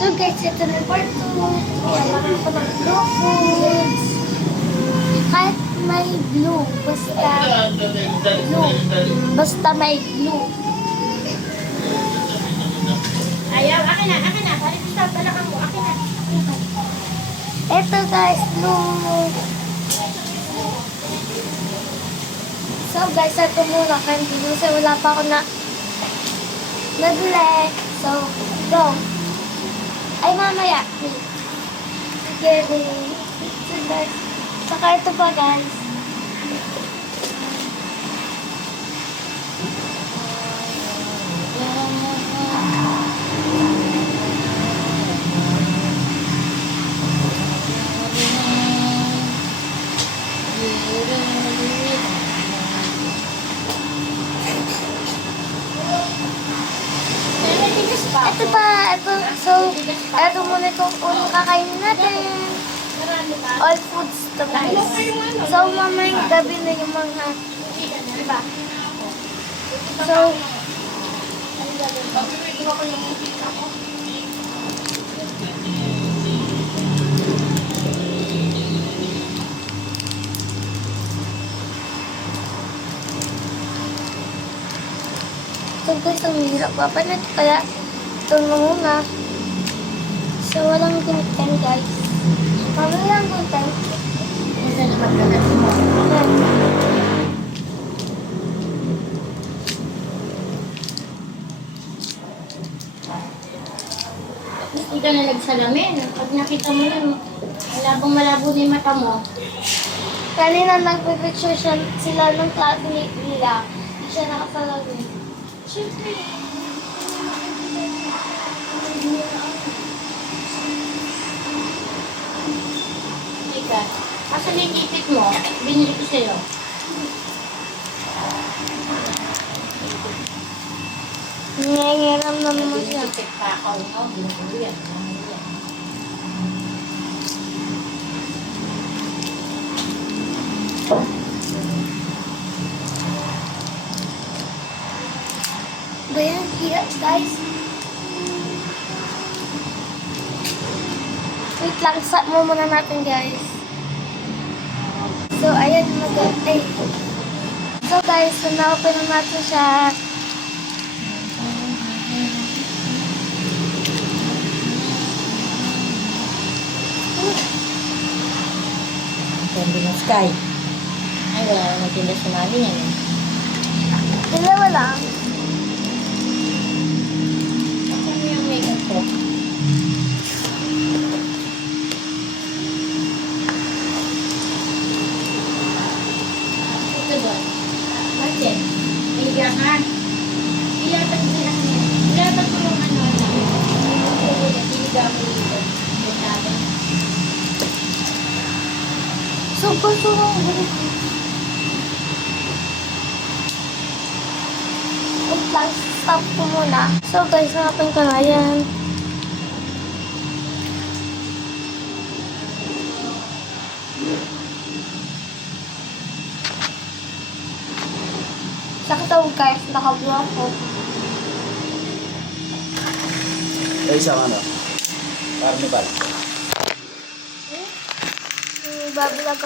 So guys, ito na part 2. Kailangan ko ng blue foods. Kahit may blue, basta blue. Basta may blue. Ayaw, akin na. Balik sa balakang mo, akin na. Ito guys, blue. So guys, ito muna continue. Kasi wala pa ako na nag-like. So, go. Ay, mamaya. Sige, so guys. Saka ito pa guys. Ito pa, ito. So, ito muna itong unang kakainin natin. All foods to guys. So, mamayang gabi na yung mga, diba? So, so guys, ang hirap pa na ito. Kaya, ito na muna. So, walang gunting guys. Walang gunting. Minsan na magkagat mo. Hindi ka na nagsalamin. Pag nakita mo yan, malabong-malabo na yung mata mo. Kanina nag-picture sila ng classmate nila. Hindi siya nakasalamin. Siyempre. Ika, asan yung ipit mo? Binili ko sa'yo. Nangangiram na naman siya. Ipit pa ako. Binili yan. Ayan, hirap guys. Wait lang, stop mo muna natin guys. So, ayan, ay. So guys, so na-open na natin siya. Ganda ng sky. Ay, wala na magtinda sa mami yan. Dalawa lang. Ano yung makeup ko? Ito doon. Bakit? Higa ka. Ilatag mo lang yan. Ilatag mo yung ano lang. Higa mo dito. Ito. So, gusto mo. Wait lang, stop ko muna. So guys, na-open ko na yan. Sakto guys, naka-blue ako. Ay, isang ano? Carnival. Babalag